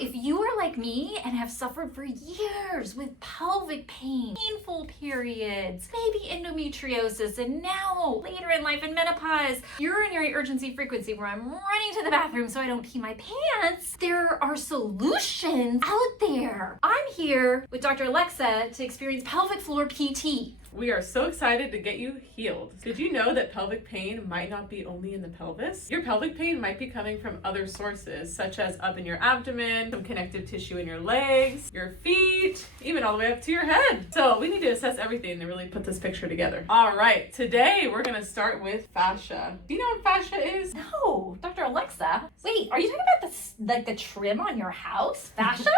if you are like me and have suffered for years with pelvic pain, painful periods, maybe endometriosis, and now later in life in menopause, urinary urgency frequency where I'm running to the bathroom so I don't pee my pants, there are solutions out there. I'm here with Dr. Alexa to experience pelvic floor PT. We are so excited to get you healed. Did you know that pelvic pain might not be only in the pelvis? Your pelvic pain might be coming from other sources, such as up in your abdomen, some connective tissue in your legs, your feet, even all the way up to your head. So we need to assess everything to really put this picture together. All right, today we're gonna start with fascia. Do you know what fascia is? No, Dr. Alexa. Wait, are you talking about the trim on your house? Fascia?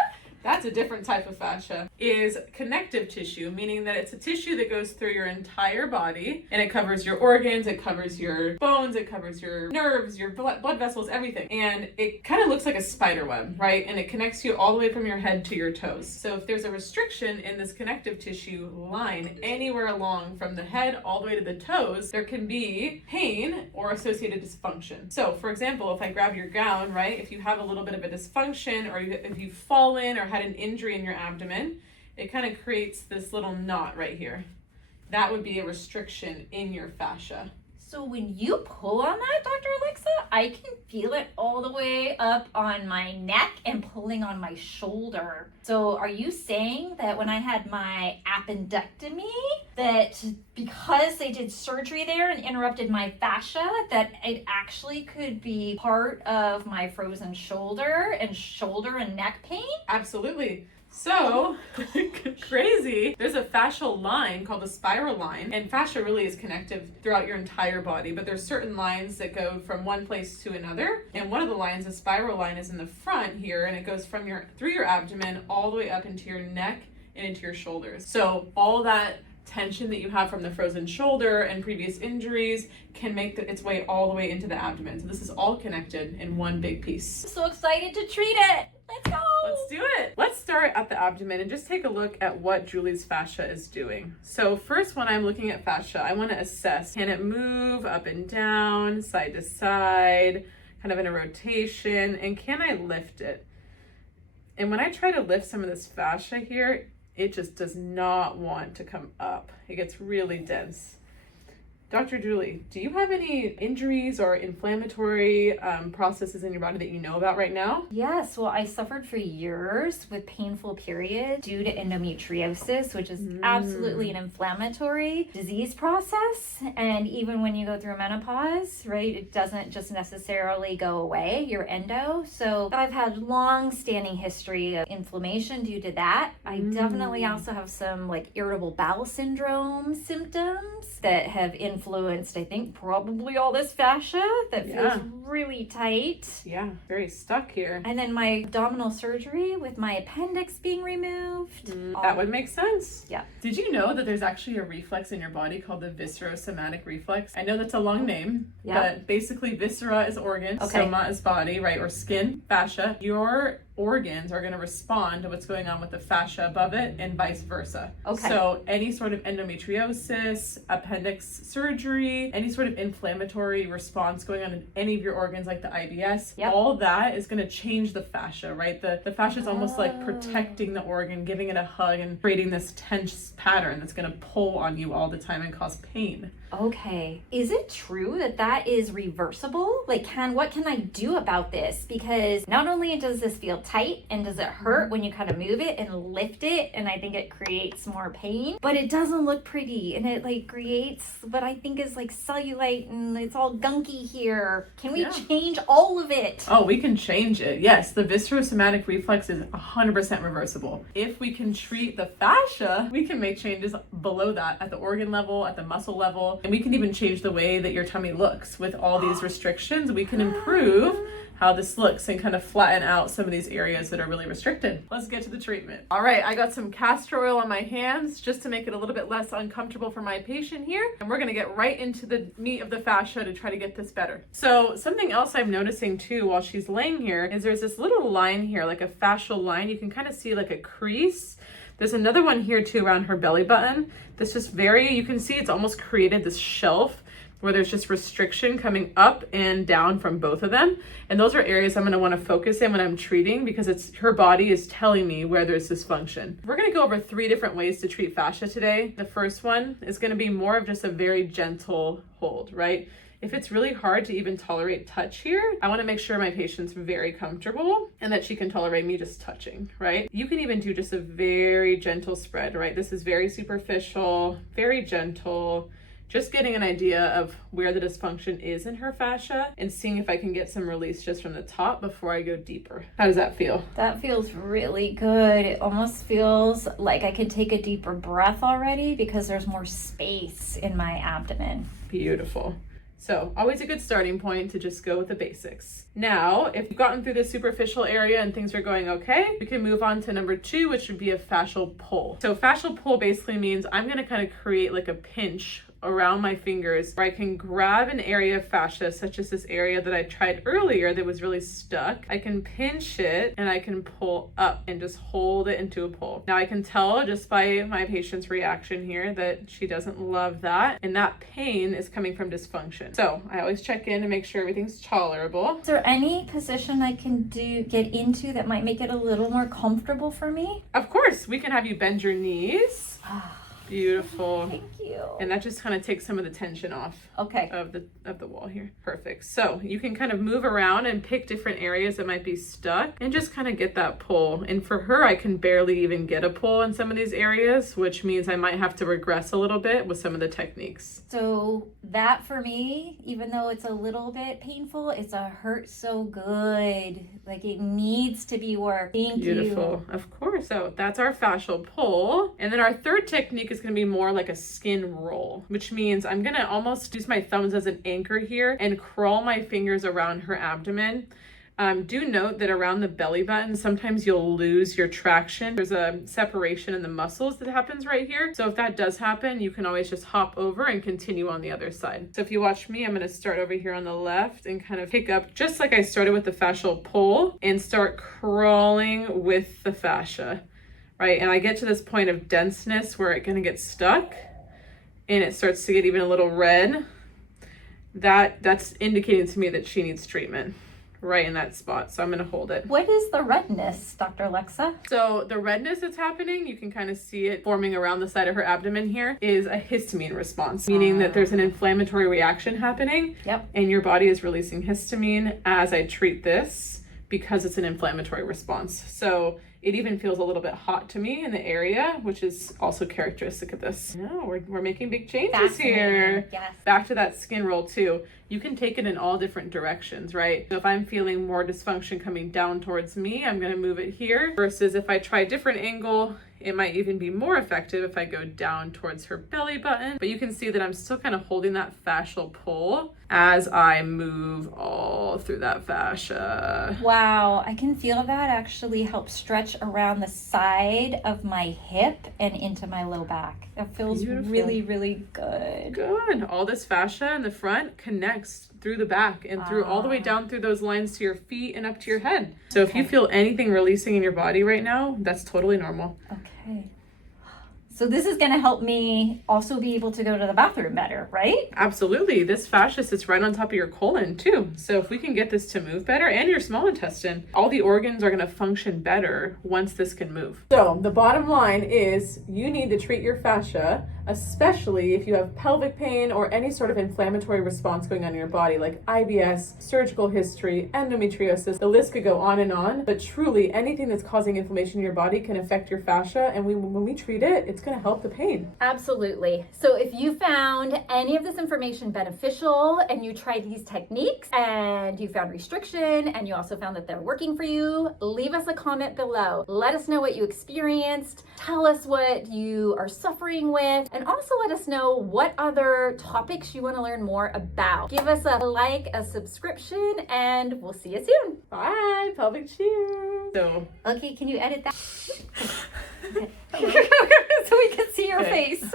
That's a different type of fascia. Is connective tissue, meaning that it's a tissue that goes through your entire body and it covers your organs, it covers your bones, it covers your nerves, your blood vessels, everything. And it kind of looks like a spider web, right? And it connects you all the way from your head to your toes. So if there's a restriction in this connective tissue line anywhere along from the head all the way to the toes, there can be pain or associated dysfunction. So for example, if I grab your gown, right? If you have a little bit of a dysfunction or if you've fallen or had an injury in your abdomen, it kind of creates this little knot right here. That would be a restriction in your fascia. So when you pull on that, Dr. Alexa, I can feel it all the way up on my neck and pulling on my shoulder. So are you saying that when I had my appendectomy, that because they did surgery there and interrupted my fascia, that it actually could be part of my frozen shoulder and neck pain? Absolutely. So, crazy. There's a fascial line called a spiral line, and fascia really is connective throughout your entire body, but there's certain lines that go from one place to another, and one of the lines, a spiral line, is in the front here, and it goes from through your abdomen all the way up into your neck and into your shoulders. So all that tension that you have from the frozen shoulder and previous injuries can make its way all the way into the abdomen. So this is all connected in one big piece. I'm so excited to treat it. Let's go. Let's do it. Let's start at the abdomen and just take a look at what Julie's fascia is doing. So first, when I'm looking at fascia, I want to assess, can it move up and down, side to side, kind of in a rotation, and can I lift it? And when I try to lift some of this fascia here, it just does not want to come up. It gets really dense. Dr. Julie, do you have any injuries or inflammatory processes in your body that you know about right now? Yes, well, I suffered for years with painful periods due to endometriosis, which is absolutely an inflammatory disease process. And even when you go through menopause, right, it doesn't just necessarily go away, your endo. So I've had long-standing history of inflammation due to that. I definitely also have some like irritable bowel syndrome symptoms that have influenced, I think, probably all this fascia that feels really tight. Yeah, very stuck here. And then my abdominal surgery with my appendix being removed. That would make sense. Yeah. Did you know that there's actually a reflex in your body called the viscerosomatic reflex? I know that's a long name, but basically viscera is organ, soma is body, right, or skin, fascia. Your organs are going to respond to what's going on with the fascia above it and vice versa. Okay. So any sort of endometriosis, appendix surgery, any sort of inflammatory response going on in any of your organs like the IBS, all that is going to change the fascia, right? The fascia is almost like protecting the organ, giving it a hug and creating this tense pattern that's going to pull on you all the time and cause pain. Okay. Is it true that that is reversible? Like, what can I do about this? Because not only does this feel tight and does it hurt when you kind of move it and lift it, and I think it creates more pain, but it doesn't look pretty, and it like creates what I think is like cellulite, and it's all gunky here. Can we change all of it? Oh, we can change it. Yes, the viscerosomatic reflex is 100% reversible. If we can treat the fascia, we can make changes below that at the organ level, at the muscle level. And we can even change the way that your tummy looks. With all these restrictions, we can improve how this looks and kind of flatten out some of these areas that are really restricted. Let's get to the treatment. All right, I got some castor oil on my hands just to make it a little bit less uncomfortable for my patient here. And we're gonna get right into the meat of the fascia to try to get this better. So something else I'm noticing too while she's laying here is there's this little line here, like a fascial line. You can kind of see like a crease. There's another one here too around her belly button. That's just you can see it's almost created this shelf where there's just restriction coming up and down from both of them. And those are areas I'm going to want to focus in when I'm treating, because her body is telling me where there's dysfunction. We're going to go over 3 different ways to treat fascia today. The first one is going to be more of just a very gentle hold, right? If it's really hard to even tolerate touch here, I want to make sure my patient's very comfortable and that she can tolerate me just touching, right? You can even do just a very gentle spread, right? This is very superficial, very gentle, just getting an idea of where the dysfunction is in her fascia and seeing if I can get some release just from the top before I go deeper. How does that feel? That feels really good. It almost feels like I could take a deeper breath already because there's more space in my abdomen. Beautiful. So always a good starting point to just go with the basics. Now, if you've gotten through the superficial area and things are going okay, we can move on to number 2, which would be a fascial pull. So fascial pull basically means I'm going to kind of create like a pinch around my fingers where I can grab an area of fascia, such as this area that I tried earlier that was really stuck. I can pinch it and I can pull up and just hold it into a pull. Now I can tell just by my patient's reaction here that she doesn't love that, and that pain is coming from dysfunction. So I always check in to make sure everything's tolerable. Is there any position I can get into that might make it a little more comfortable for me? Of course, we can have you bend your knees. Beautiful. Thank you. And that just kind of takes some of the tension off of the wall here. Perfect. So you can kind of move around and pick different areas that might be stuck and just kind of get that pull. And for her, I can barely even get a pull in some of these areas, which means I might have to regress a little bit with some of the techniques. So that for me, even though it's a little bit painful, it's a hurt so good. Like it needs to be worked. Thank you. Beautiful. Of course. So that's our fascial pull. And then our third technique is going to be more like a skin roll, which means I'm going to almost use my thumbs as an anchor here and crawl my fingers around her abdomen. Do note that around the belly button, sometimes you'll lose your traction. There's a separation in the muscles that happens right here. So if that does happen, you can always just hop over and continue on the other side. So if you watch me, I'm going to start over here on the left and kind of pick up just like I started with the fascial pull and start crawling with the fascia, right? And I get to this point of denseness where it kind of gets stuck and it starts to get even a little red. That's indicating to me that she needs treatment right in that spot. So I'm going to hold it. What is the redness, Dr. Alexa? So the redness that's happening, you can kind of see it forming around the side of her abdomen here, is a histamine response, meaning that there's an inflammatory reaction happening. Yep. And your body is releasing histamine as I treat this because it's an inflammatory response. So it even feels a little bit hot to me in the area, which is also characteristic of this. No, we're making big changes here. Yes. Back to that skin roll too. You can take it in all different directions, right? So if I'm feeling more dysfunction coming down towards me, I'm going to move it here. Versus if I try a different angle, it might even be more effective if I go down towards her belly button. But you can see that I'm still kind of holding that fascial pull as I move all through that fascia. Wow, I can feel that actually help stretch around the side of my hip and into my low back. That feels really, really good. Good. All this fascia in the front connects through the back and through all the way down through those lines to your feet and up to your head. So if you feel anything releasing in your body right now, that's totally normal. Okay. So this is going to help me also be able to go to the bathroom better, right? Absolutely. This fascia sits right on top of your colon too. So if we can get this to move better, and your small intestine, all the organs are going to function better once this can move. So the bottom line is you need to treat your fascia, especially if you have pelvic pain or any sort of inflammatory response going on in your body, like IBS, surgical history, endometriosis. The list could go on, but truly anything that's causing inflammation in your body can affect your fascia. And when we treat it, it's going to help the pain. Absolutely. So if you found any of this information beneficial and you tried these techniques and you found restriction and you also found that they're working for you, leave us a comment below. Let us know what you experienced. Tell us what you are suffering with, and also let us know what other topics you want to learn more about. Give us a like, a subscription, and we'll see you soon. Bye. Pelvic cheers. So. Okay, can you edit that? So we can see your face.